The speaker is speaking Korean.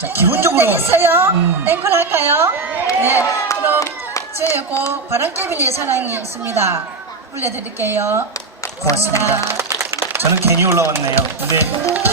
자, 기본적으로 되겠어요? 음. 앵콜 할까요? 네. 그럼 저희 그 고 바람개비의 사랑이 있습니다. 불러드릴게요. 고맙습니다. 감사합니다. 저는 괜히 올라왔네요. 네.